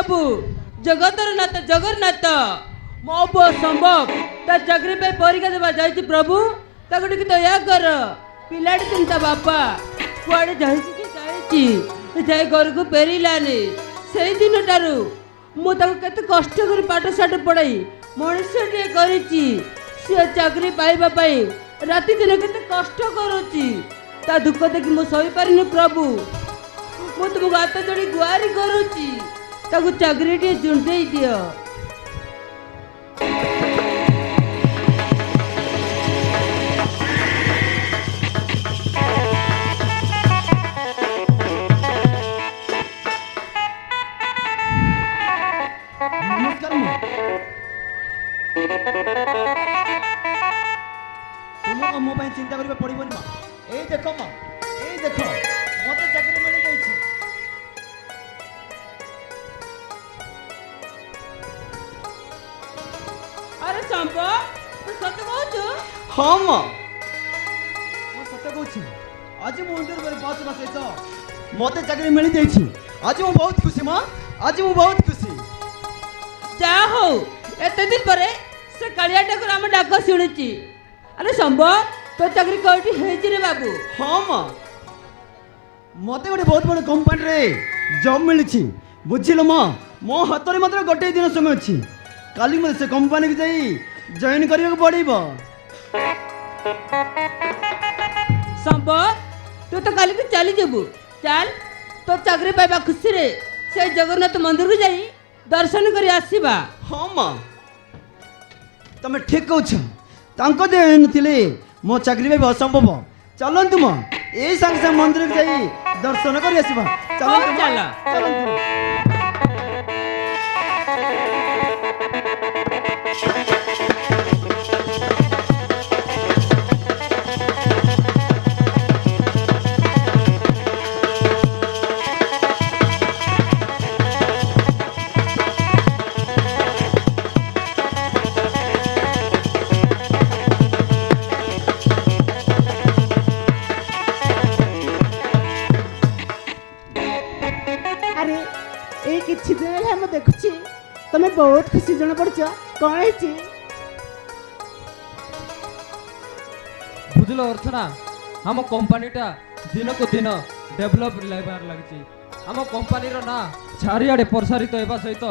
प्रभु जगतर नाथ जगन्नाथ मो पुओ संभव ता चाकरी पे परीक्षा देवा जाइए प्रभु ताको टिके दया कर पिलाटी चिंता बापा कुआड़े जाइए जाए घर को फेरलानी से दिन ठारू मु केते कष्ट कर पाठ साठ पढ़ाई मनुष्य करी सी चाकरी पाइबा पाई राति दिन केते कष्ट करुची ता दुख देखि मु सही पारिनी प्रभु मु तुमको हाथ जोड़ी गुहारी करुची ताकू चाकरी टे जुंडे दियो। नमस्कार माँ तुमको मो पाई चिंता करबा पड़िबनी माँ ए देखो माँ ए देखो मते चाकरी मिल गई अरे संपा तू सत कहू हाँ माँ मो सत कहूँ आज मो अंदर बारे बात ना सहित मते चाकरी मिल गई आज मो बहुत खुशी माँ आज मो बहुत खुशी जा हो एते दिन पर से कालिया ठाकुर आम डाक शुणुची अरे संभव तो चाकरी कौटी हेची रे बाबू। हाँ माँ मते गोटे बहुत बड़ कंपनी रे जॉब मिली बुझिल माँ मो हाथ में मात्र गोटे दिन समय अच्छी काली मत से कंपनी की जाई जॉइन करने को पड़िबो। संभव तू तो काली को चली जेबू चल तो चाकरी पाइबा खुशी रे से जगन्नाथ मंदिर को जाई दर्शन करी आसीबा। हाँ माँ तमे ठीक कहछ तांको देनथिले मो चाकरी पाइबा असंभव चलंतु माँ ए संग संग मंदिर को जाई दर्शन करी आसीबा चलंतु चल चलंतु। अरे ये किछि दिन है मैं देखुची तमे बहुत खुशी जण पड़छ कोन हेची बुझल अर्चना आम कंपनीटा दिन को दिन डेभलप लेबार लगी आम कंपनी ना चारिआडे प्रसारित होगा सहित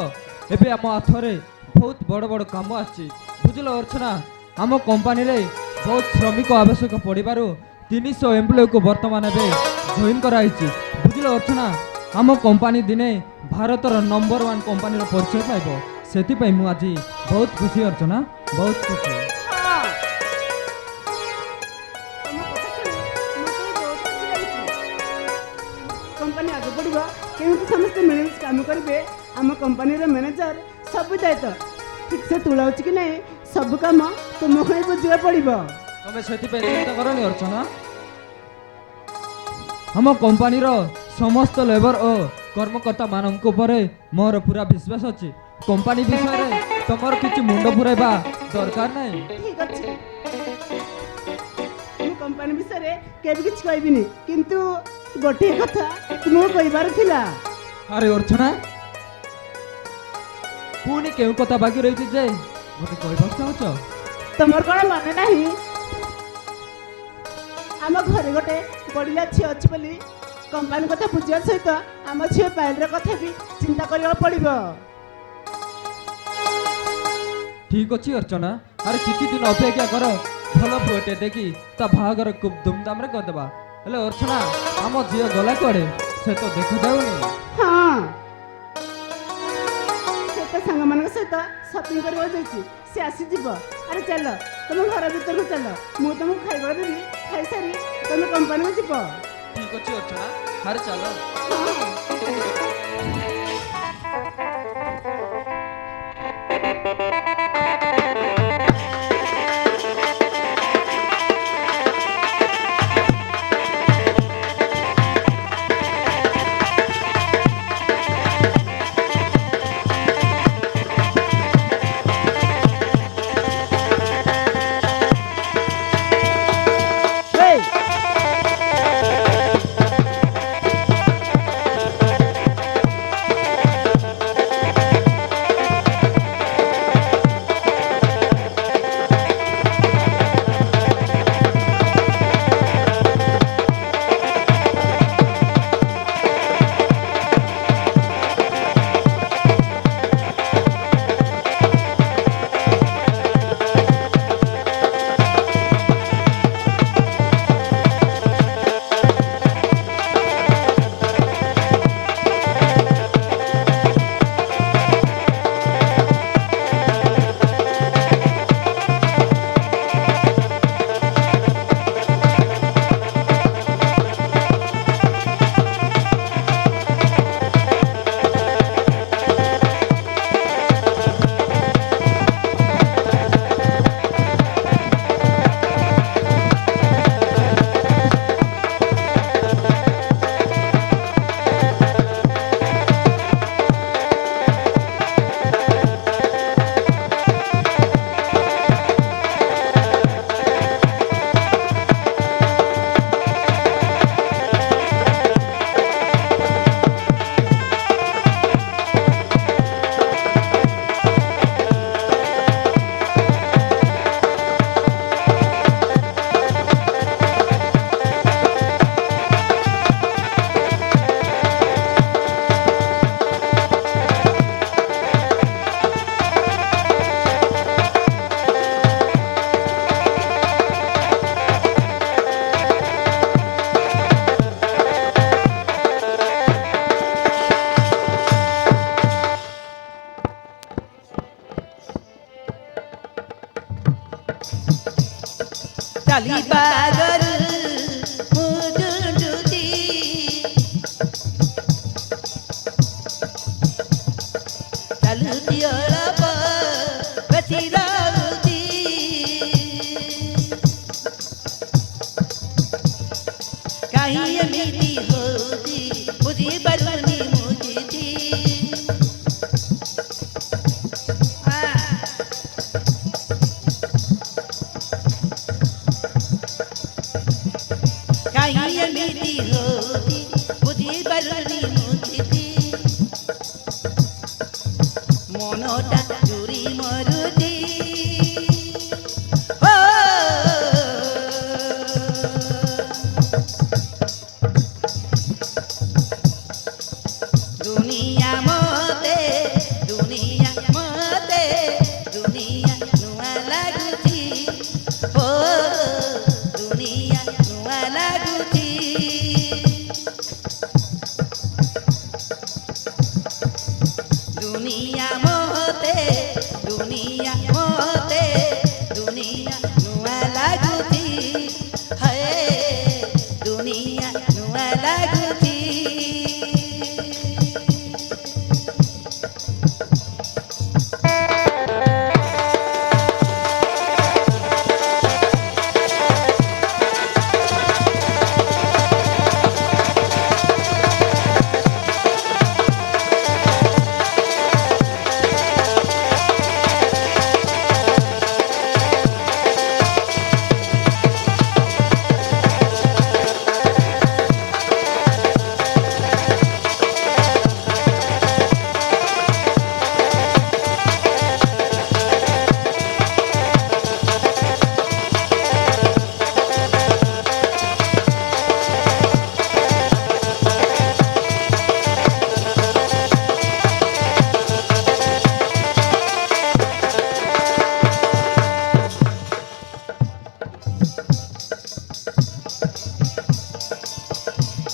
एबे आम हाथरे बहुत बड़ बड़ काम आछि बुझल अर्चना आम कंपनी रे बहुत श्रमिक आवश्यक पड़ू 300 एम्प्लॉय को वर्तमान एबे जॉइन कराइछि बुझल अर्चना आम कंपनी दिने भारतर नंबर 1 कंपनी परिचय पाइब से मु आज बहुत खुशी अर्चना बहुत खुशी। हां तमे कथा सुनी मते बहुत खुशी लागिची कंपनी आगे बढ़िबा केमति समस्त मिलि काम करबे आम कंपनी रे मैनेजर सब दायित्व ठीक से तुलाउची कि नहीं सब काम तुमको ही बुझिबा पड़िबो तमें से चिंता करनी अर्चना आम कंपनी समस्त लेबर और कर्मकर्ता मानक मोर पूरा विश्वास अच्छी कंपनी विषय में तुम किसी मुंड पुराइबा दरकार नहीं। ठीक अछि मु कंपनी विषय रे केबे किछ कहबिनी किंतु गोटे कथा तुमको कहबार थिला। अरे अर्चना पुणी केउ कथा बाकी रही जे मते कहबा चाहछ तमर कोन माने नाही आम घरे गोटे बड़िया छी अछि बोली कंपनी कथा बुझिया सहित आम छी पाइल रे कथा भी चिंता करिया पड़िबो। ठीक अच्छी अर्चना अरे किसी दिन अपेक्षा कर भल पुएटे देखी ता भागर खूब धूमधाम रे करदेबा हेले अर्चना आम झील गला कुआडे से तो देखा जाऊनी। हां से तो संग मन सहित शॉपिंग करबो जाईची से आसी जीवो अरे चलो तुम घर भीतर को चलो मु तुमको खाइबा देबी खाई सारी तुम कंपनी में जीवो। ठीक अच्छी अर्चना हर चलो ଚାଲିବା ଆଗରୁ ମୁଁ ଝୁଣ୍ଡୁଛି ଚାଲୁଛି ଅଳପ ବେଶୀ ରହୁଛି କାହିଁ ଏମିତି ହଉଛି ବୁଝିପାରୁନି ମୁଁ କିଛି କାହିଁ ଏମିତି ହଉଛି ବୁଝିପାରୁନି ମୁଁ କିଛି ମନଟା ଚୁରି ମରୁଛି ଓ ଦୁନିଆ ମତେ ଦୁନିଆ ନୂଆ ଲାଗୁଛି ଓ ଦୁନିଆ ନୂଆ ଲାଗୁଛି ଦୁନିଆ ମତେ ଦୁନିଆ ନୂଆ ଲାଗୁଛି ହେ ଦୁନିଆ ନୂଆ ଲାଗୁଛି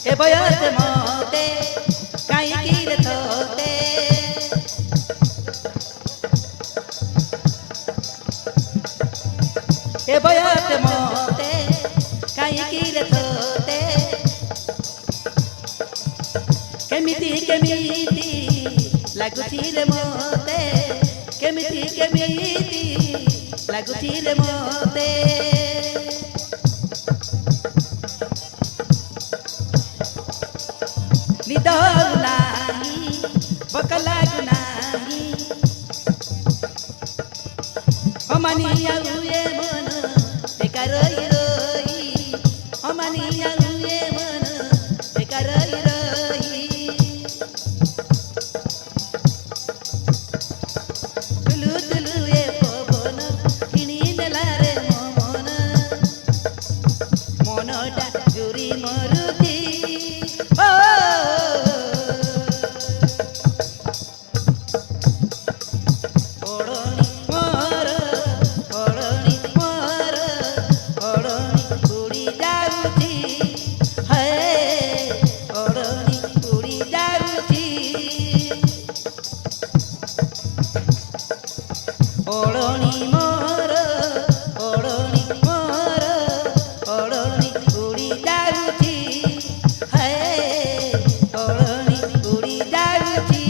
ଏ ବୟସ ମତେ କାହିଁକି ରେ ତୋତେ ଏ ବୟସ ମତେ କାହିଁକି ରେ ତୋତେ କେମିତି ଲାଗୁଛି ରେ ମତେ କେମିତି ଲାଗୁଛି ରେ ମତେ ନିଦ ନାହିଁ ଭୋକ ଲାଗୁନାହିଁ ଅମାନିଆ ହୁଏ ମନ ବେକାର ରହି ଅମାନିଆ ହୁଏ ମନ ବେକାର ରହି ତୁଲୁ ତୁଲୁ ଏ ପବନ କିଣି ନେଲା ରେ ମୋ ମନଟା ଚୁରି ମରୁଛି ଓ ଓଡ଼ଣୀ ମୋର ଉଡ଼ି ଯାଉଛି ହେ ଓଡ଼ଣୀ ଉଡ଼ି ଯାଉଛି ଓଡ଼ଣୀ ମୋର ଓଡ଼ଣୀ ଉଡ଼ି ଯାଉଛି ହେ ଓଡ଼ଣୀ ଉଡ଼ି ଯାଉଛି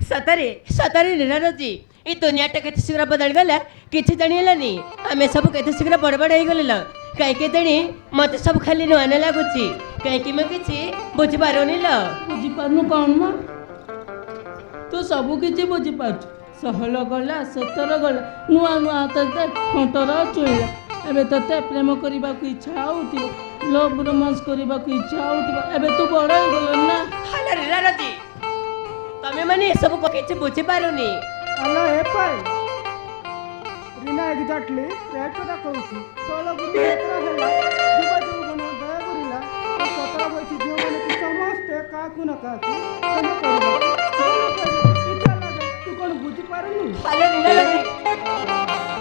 ସତରେ ସତରେ ନିରଜି ଏ ଦୁନିଆଟା କେତେ ଶୀଘ୍ର ବଦଳିଗଲା କିଛି ଜାଣିହେଲାନି ଆମେ ସବୁ କେତେ ଶୀଘ୍ର ବଡ଼ ବଡ଼ ହେଇଗଲେ ଲ କାହିଁକି ତେଣି ମତେ ସବୁ ଖାଲି ନୂଆ ନୂଆ ଲାଗୁଛି କାହିଁକି ମୁଁ କିଛି ବୁଝିପାରୁନି ଲ ବୁଝିପାରୁନୁ କ'ଣ ମ ତୁ ସବୁ କିଛି ବୁଝିପାରୁଛୁ ଷୋହଳ ଗଲା 17 ଗଲା ନୂଆ ନୂଆ ତତେ 18 ଚଳିଲା ଏବେ ତତେ ପ୍ରେମ କରିବାକୁ ଇଚ୍ଛା ହଉଥିବ ଲଭ୍ ରୋମାନ୍ସ କରିବାକୁ ଇଚ୍ଛା ହଉଥିବ ଏବେ ତୁ ବଡ଼ ହେଇଗଲୁ ନା। ହାଲୋ ରୀନାରାଜି ତମେ ମାନେ ଏସବୁ କିଛି ବୁଝିପାରୁନି। ହ୍ୟାଲୋ ଏ ପାଇ ରିନା ଏକ୍ଜାକ୍ଟଲି ରେଟ୍ କଥା କହୁଛି 16 ଗୁରୁ 17 ହେଲା ଯୁବ ଯୁବକଣ ଦୟା କରିଲା 17 ବୟସୀ ଝିଅମାନଙ୍କୁ ସମସ୍ତେ କାହାକୁ ନା କାହାକୁ ପ୍ରେମ କରିବା ଇଚ୍ଛା ଲାଗେ ତୁ କ'ଣ ବୁଝିପାରୁନୁ? ହାଲୋ ରୀନାରାଜି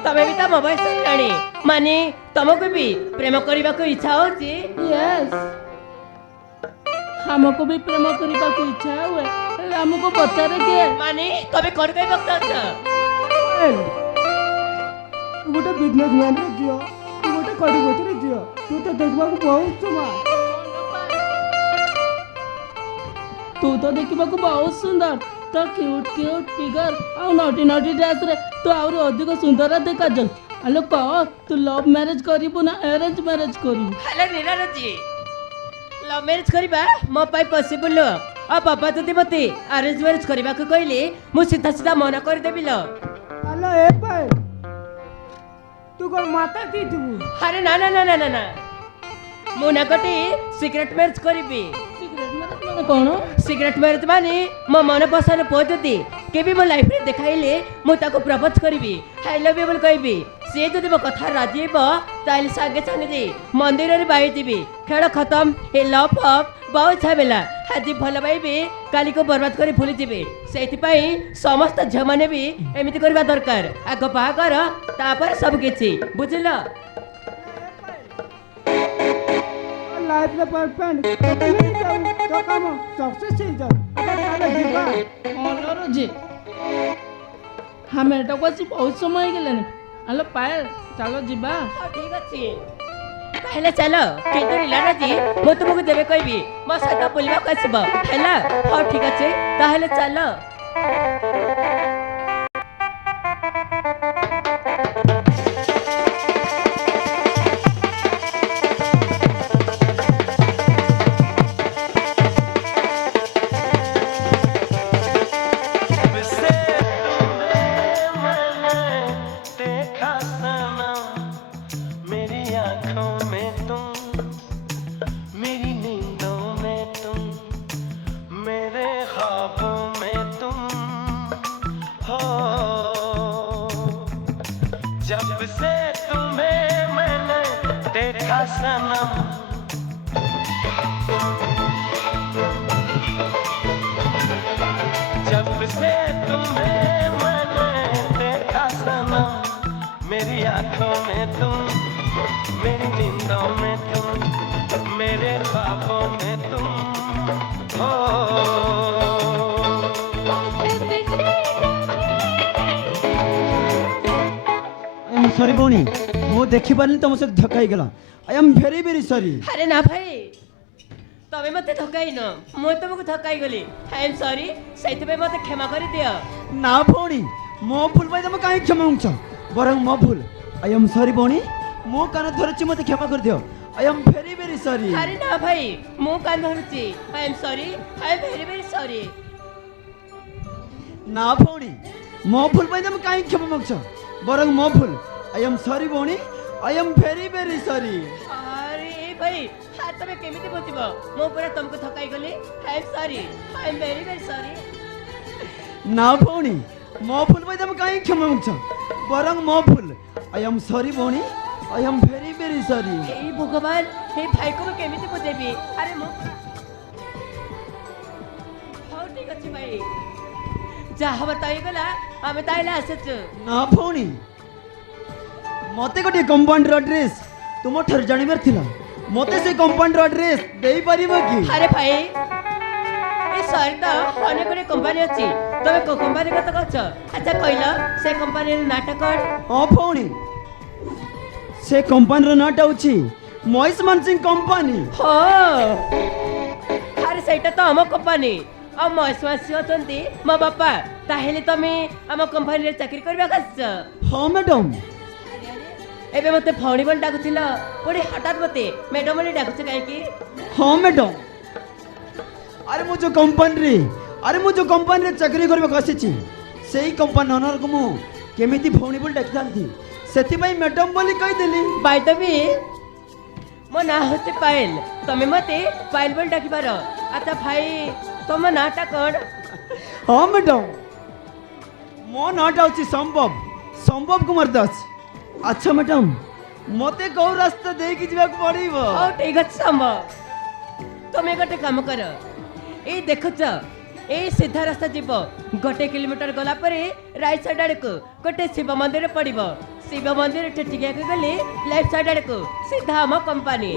ତମେ ବି ତ ମୋ ବୟସ ହେଲାଣି ମାନେ ତମକୁ ବି ପ୍ରେମ କରିବାକୁ ଇଚ୍ଛା ହଉଛି। ୟେସ୍ ଆମକୁ ବି ପ୍ରେମ କରିବାକୁ ଇଚ୍ଛା ହୁଏ ହେଲେ ଆମକୁ ପଚାରେ କିଏ? ମାନେ ତମେ କ'ଣ କହିବାକୁ ଚାହୁଁଛ? ପାଏଲ, ତୁ ଗୋଟେ ବିଜନେସମ୍ୟାନର ଝିଅ ତୁ ଗୋଟେ କୋଟିପତିର ଝିଅ ତୁ ତ ଦେଖିବାକୁ ବହୁତ ସୁନ୍ଦର ତୁ ତ ଦେଖିବାକୁ ବହୁତ ସୁନ୍ଦର ତ କ୍ୟୁଟ୍ କ୍ୟୁଟ୍ ଫିଗର ଆଉ ନଟି ନଟି ଡ୍ରେସ୍ରେ ତୁ ଆହୁରି ଅଧିକ ସୁନ୍ଦର ଦେଖାଯାଉଛୁ। ଆଲୋ କହ ତୁ ଲଭ୍ ମ୍ୟାରେଜ୍ କରିବୁ ନା ଆରେଞ୍ଜ ମ୍ୟାରେଜ୍ କରିବୁ? ହାଲୋ ରୀନାରାଜି ଲଭ୍ ମ୍ୟାରେଜ୍ କରିବା ମୋ ପାଇଁ ପସିବୁଲ ନୁହଁ ଆଉ ବାବା ଯଦି ମୋତେ ଆରେଞ୍ଜ ମ୍ୟାରେଜ୍ କରିବାକୁ କହିଲେ ମୁଁ ସିଧା ସିଧା ମନା କରିଦେବି ଲୋ। ହ୍ୟାଲୋ ଏ ପାଏଲ, ତୁ କ'ଣ ମାତା ଦେଇଥିବୁ? ଆରେ ନା ନା ନା ନା ନା ନା ମୁଁ ନା ଗୋଟେ ସିକ୍ରେଟ୍ ମ୍ୟାରେଜ୍ କରିବି। ସିକ୍ରେଟ୍ ମ୍ୟାରେଜ୍ ମାନେ କ'ଣ? ସିକ୍ରେଟ୍ ମ୍ୟାରେଜ୍ ମାନେ ମୋ ମନ ପସନ୍ଦ ପୁଅ ଯଦି କେବେ ମୋ ଲାଇଫ୍ରେ ଦେଖାଇଲେ ମୁଁ ତାକୁ ପ୍ରପୋଜ କରିବି ଆଇ ଲଭ୍ ୟୁ ବୋଲି କହିବି। ସିଏ ଯଦି ମୋ କଥା ରାଜି ହେବ ତାହେଲେ ସାଙ୍ଗେ ସାଙ୍ଗେ ଯାଇ ମନ୍ଦିରରେ ବାହାରିଯିବି। ଖେଳ ଖତମ ଏ ଲଭ୍ ଫଭ୍ ବହୁତ ଝାମେଲା ଆଜି ଭଲ ପାଇବି କାଲିକୁ ବର୍ବାଦ କରି ଭୁଲିଯିବି। ସେଇଥିପାଇଁ ସମସ୍ତ ଝିଅମାନେ ବି ଏମିତି କରିବା ଦରକାର ଆଗ ବାହାଘର ତାପରେ ସବୁ କିଛି ବୁଝିଲ। ଲାଇଫରେ ପରଫେକ୍ଟ ମିଳିଯାଉ ତୋ କାମ ସକ୍ସେସ୍ ହେଇଯାଉ ଚାଲ ଯିବା। ଭଲ ରୋଜି ଆମେ ଏଟାକୁ ଆସି ବହୁତ ସମୟ ହେଇଗଲାଣି। ଆଲୋ ପାଏଲ ଚାଲ ଯିବା। ହଉ ଠିକ୍ ଅଛି ତାହେଲେ ଚାଲ କିନ୍ତୁ ରୀନାରାଜି ମୁଁ ତୁମକୁ ଯେବେ କହିବି ମୋ ସହିତ ବୁଲିବାକୁ ଆସିବ ହେଲା। ହଉ ଠିକ୍ ଅଛି ତାହେଲେ ଚାଲ। देखा सनम मेरी आंखों में तुम मेरी नींदों में तुम मेरे ख्वाबों में तुम हो जब से तुम्हें मैंने देखा सनम जब से तुम्हें मैंने देखा सनम मेरी आंखों में तुम मेरी नींदों में तुम मेरे ख्वाबों में तुम हो आई एम सॉरी भौणी ମୁଁ ଦେଖିପାରିନି ତମ ସହିତ ଧକ୍କା ହେଇଗଲା। I am very very sorry. ଆରେ ନା ଭାଇ ତମେ ମୋତେ ଧକାଇନ ମୁଁ ତୁମକୁ ଧକାଇ ଗଲି ଆଇ ଏମ୍ ସରି ସେଇଥିପାଇଁ ମୋତେ କ୍ଷମା କରିଦିଅ। ନା ଭଉଣୀ ମୋ ଭୁଲ ପାଇଁ ତମେ କାହିଁ କ୍ଷମା ମାଗୁଛ? ବରଂ ମୋ ଭୁଲ। ଆଇ ଏମ୍ ସରି ଭଉଣୀ ମୋ କାନ ଧରିଛି ମୋତେ କ୍ଷମା କରିଦିଅ। I am very very sorry. ଆରେ ନା ଭାଇ ମୁଁ କାନ ଧରୁଛି I am sorry I am very very sorry. ନା ଭଉଣୀ ମୋ ଭୁଲ ପାଇଁ ତମେ କାହିଁ କ୍ଷମା ମାଗୁଛ? ବରଂ ମୋ ଭୁଲ। ଆଇ ଏମ୍ ସରି ଭଉଣୀ I am very very sorry. ଆରେ ଭାଇ ତମେ କେମିତି ବୁଝିବ ମୁଁ ପୁରା ତମକୁ ଧକାଇ ଗଲି I am sorry I am very very sorry. ନା ଭଉଣୀ ମୋ ଭୁଲ ପାଇଁ ତମେ କାହିଁ କ୍ଷମା ମାଗୁଛ? ବରଂ ମୋ ଭୁଲ। ଆଇ ଏମ୍ ସରି ଭଉଣୀ ଆଇ ଏମ୍ ଭେରି ଭେରି ସରି। ଏଇ ଭଗବାନ ଏଇ ଭାଇକୁ ମୁଁ କେମିତି ବୁଝେଇବି? ଆରେ ମୁଁ ହଉ ଠିକ୍ ଅଛି ଭାଇ ଯାହା ହବ ତ ହେଇଗଲା ଆମେ ତାହେଲେ ଆସିଛୁ। ନା ଭଉଣୀ ମତେ ଗୋଟିଏ କମ୍ପାଉଣ୍ଡର ଆଡ୍ରେସ୍ ତୁମ ଠାରୁ ଜାଣିବାର ଥିଲା। ମତେ ସେ କମ୍ପାଉଣ୍ଡର ଆଡ୍ରେସ୍ ଦେଇପାରିବ କି? ଆରେ ଭାଇ ଏ ସହରରେ ତ ଅନେକ ଗୁଡ଼ିଏ କମ୍ପାନୀ ଅଛି ତମେ କୋଉ କମ୍ପାନୀ କଥା କହୁଛ? ଆଚ୍ଛା କହିଲ ସେ କମ୍ପାନୀର ନାଁଟା କ'ଣ? ହଁ ଭଉଣୀ ସେ କମ୍ପାନୀର ନାଁଟା ହେଉଛି ମହିଷମାନ ସିଂ କମ୍ପାନୀ। ହଁ ଆରେ ସେଇଟା ତ ଆମ କମ୍ପାନୀ ଆଉ ମହେଶ ଅଛନ୍ତି ମୋ ବାପା। ତାହେଲେ ତମେ ଆମ କମ୍ପାନୀରେ ଚାକିରି କରିବାକୁ ଆସିଛ? ହଁ ମ୍ୟାଡ଼ାମ୍। ଏବେ ମୋତେ ଭଉଣୀ ବୋଲି ଡାକୁଥିଲ ପୁଣି ହଠାତ୍ ମୋତେ ମ୍ୟାଡ଼ାମ୍ ବୋଲି ଡାକୁଛ କାହିଁକି? ହଁ ମ୍ୟାଡ଼ାମ୍ ଆରେ ମୁଁ ଯେଉଁ କମ୍ପାନୀରେ ଚାକିରି କରିବାକୁ ଆସିଛି ସେଇ କମ୍ପାନୀ ଓନରକୁ ମୁଁ କେମିତି ଭଉଣୀ ବୋଲି ଡାକିଥାନ୍ତି, ସେଥିପାଇଁ ମ୍ୟାଡ଼ାମ୍ ବୋଲି କହିଦେଲି। ବାଇ ଦ वे ମୋ ନାଁ ହେଉଛି ପାଏଲ, ତମେ ମତେ ପାଏଲ ବୋଲି ଡାକିପାର। ଆଚ୍ଛା ଭାଇ ତମ ନାଁଟା କ'ଣ? ହଁ ମ୍ୟାଡ଼ାମ୍, ମୋ ନାଁଟା ହେଉଛି ସମ୍ଭବ କୁମାର ଦାସ। ଆଚ୍ଛା ମ୍ୟାଡ଼ାମ୍, ମୋତେ କେଉଁ ରାସ୍ତା ଦେଇକି ଯିବାକୁ ପଡ଼ିବ? ହଉ ଠିକ୍ ଅଛି ସମ୍ଭବ, ତମେ ଗୋଟେ କାମ କର, ଏଇ ଦେଖୁଛ ଏଇ ସିଧା ରାସ୍ତା ଯିବ, 1 କିଲୋମିଟର ଗଲା ପରେ ରାଇଟ୍ ସାଇଡ୍ ଆଡ଼କୁ ଗୋଟେ ଶିବ ମନ୍ଦିର ପଡ଼ିବ। ଶିବ ମନ୍ଦିର ଠିକିଆକୁ ଗଲେ ଲେଫ୍ଟ ସାଇଡ୍ ଆଡ଼କୁ ସିଧା ଆମ company.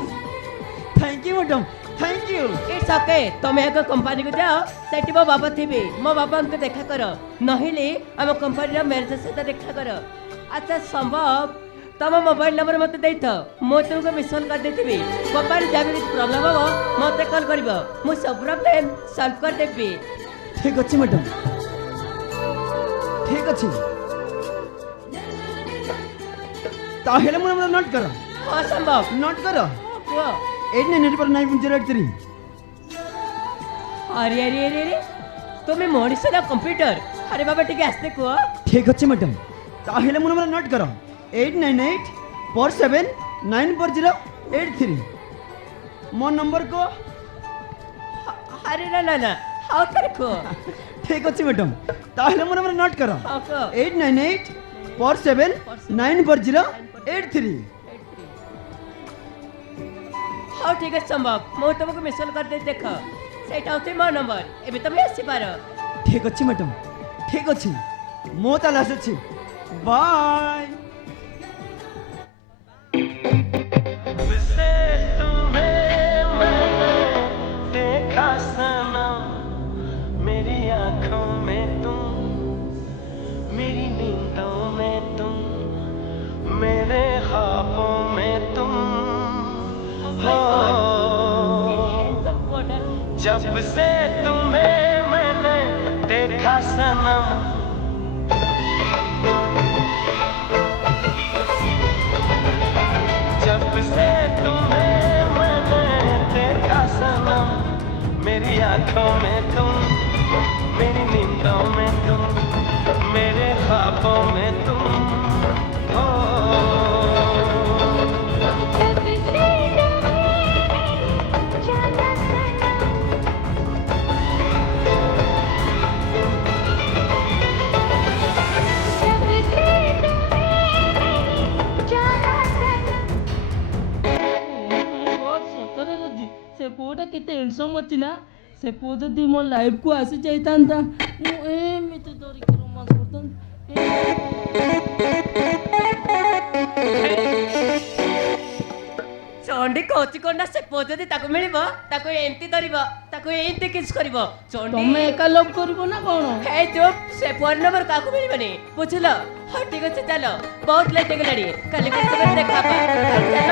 Thank you madam, thank you. It's okay, ତମେ ଆଗ କମ୍ପାନୀକୁ ଯାଅ, ସେଠି ମୋ ବାବା ଥିବେ, ମୋ ବାବାଙ୍କୁ ଦେଖା କର, ନହେଲେ ଆମ କମ୍ପାନୀର ମ୍ୟାନେଜର ସହିତ ଦେଖା କର। ଆଚ୍ଛା ସମ୍ଭବ, ତମ ମୋବାଇଲ ନମ୍ବର ମୋତେ ଦେଇଥାଅ, ମୁଁ ତୁମକୁ ମିସନ୍ କରିଦେଇଥିବି। କମ୍ପାନୀ ଯାହା ବି କିଛି ପ୍ରୋବ୍ଲେମ୍ ହେବ ମୋତେ କଲ୍ କରିବ, ମୁଁ ସବୁ ପ୍ରୋବ୍ଲେମ୍ ସଲ୍ଭ କରିଦେବି। ଠିକ୍ ଅଛି ମ୍ୟାଡ଼ାମ୍, ଠିକ୍ ଅଛି। ତାହେଲେ ମୋ ନମ୍ବର ନୋଟ୍ କର, ହଁ ସମ୍ଭବ, ନୋଟ୍ କର। କୁହ। 89949083। ଆରେ ଆରେ ଆରେ ଆରେ, ତୁମେ ମଣିଷ ନା କମ୍ପ୍ୟୁଟର? ଆରେ ବାବା ଟିକେ ଆସ୍ତେ କୁହ। ଠିକ୍ ଅଛି ମ୍ୟାଡ଼ାମ୍, ତାହେଲେ ମୋ ନମ୍ବର ନୋଟ୍ କର, 8984794083। ମୋ ନମ୍ବର କୁହ। ଆରେ ନା ନା ନା, ଆଉ ଥରେ କୁହ। ଠିକ୍ ଅଛି ମ୍ୟାଡ଼ାମ୍, ତାହେଲେ ମୋ ନମ୍ବର ନୋଟ୍ କର, ହଁ କୁହ। 8984794083। ହଉ ଠିକ୍ ଅଛି ସମ୍ଭବ, ମୁଁ ତୁମକୁ ମିସନ୍ କରିଦେଇ ଦେଖ, ସେଇଟା ହେଉଛି ମୋ ନମ୍ବର, ଏବେ ତମେ ଆସିପାର। ଠିକ୍ ଅଛି ମ୍ୟାଡ଼ାମ୍, ଠିକ୍ ଅଛି, ମୁଁ ତାହେଲେ ଆସୁଛି, ବାଏ। जब से तुम्हें मैंने देखा सनम, मेरी आंखों में तुम, मेरी नींदों में तुम, मेरे ख्वाबों में तुम हो। जब से तुम्हें मैंने देखा सनम, जब से तुम्हें मैंने देखा सनम, मेरी आंखों में तुम, मेरी नींदों में तुम, मेरे ख्वाबों में तुम हो। ସେ ପୁଅଟା କେତେ ହ୍ୟାଣ୍ଡସମ୍ ଅଛି ନା, ସେ ପୁଅ ଯଦି ମୋ ଲାଇଫ୍କୁ ଆସି ଯାଇଥାନ୍ତା, ମୁଁ ଏମିତି ଧରିକି ରୋମାନ୍ସ କରିଥାନ୍ତି। ଚଣ୍ଡୀ କହୁଛି କ'ଣ ନା, ସେ ପୁଅ ଯଦି ତାକୁ ମିଳିବ, ତାକୁ ଏମିତି ଧରିବ, ତାକୁ ଏମିତି କିସ୍ କରିବ। ଚଣ୍ଡୀ ତମେ ଏକା ଲଭ୍ କରିବ ନା କ'ଣ? ହେ ଚୁପ୍, ସେ ଫୋନ୍ ନମ୍ବର କାହାକୁ ମିଳିବନି, ବୁଝିଲ? ହଉ ଠିକ୍ ଅଛି, ଚାଲ, ବହୁତ ଲେଟ୍ ହେଇଗଲାଣି, କାଲି ଦେଖା ହବା, ଚାଲ।